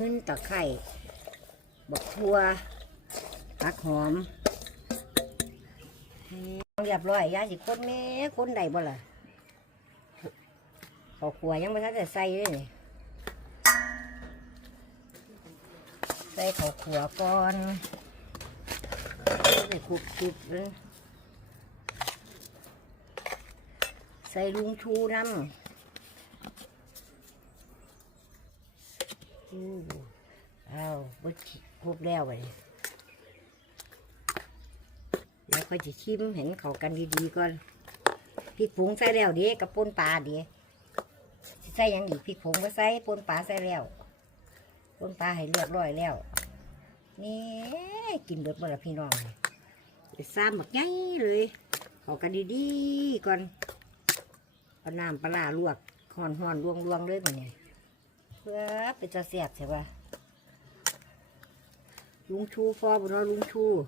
เงินตะไคร้บักทั่วผักหอมเรียบร้อยยาสิคนแม่คนใดบ่ล่ะข้าวคั่วยังไม่ทันได้ใส่เลยนี่ใส่ข้าวคั่วก่อนใส่คลุกๆเลยใส่ลุงชูน้ำเอาบุครบแล้วไปแล้วค่อยจะชิมเห็นเขากันดีๆก่อนพริกผงใส่แล้วดิกับป่นปลาดิใส่ยังอีกพริกผงก็ใส่ป่นปลาใส่แล้วป่นปลาให้เรียบร้อยแล้วนี่กินเบิดบ่ละพี่น้องจะซ้ำหมดไงเลยเขากันดีๆก่อนเอาน้ำปลาลวกห่อนๆลวงๆเลยแบบนี้เพื่อเป็นจะเสียบใช่ปะลุงชูฟอบเนาะลุงชู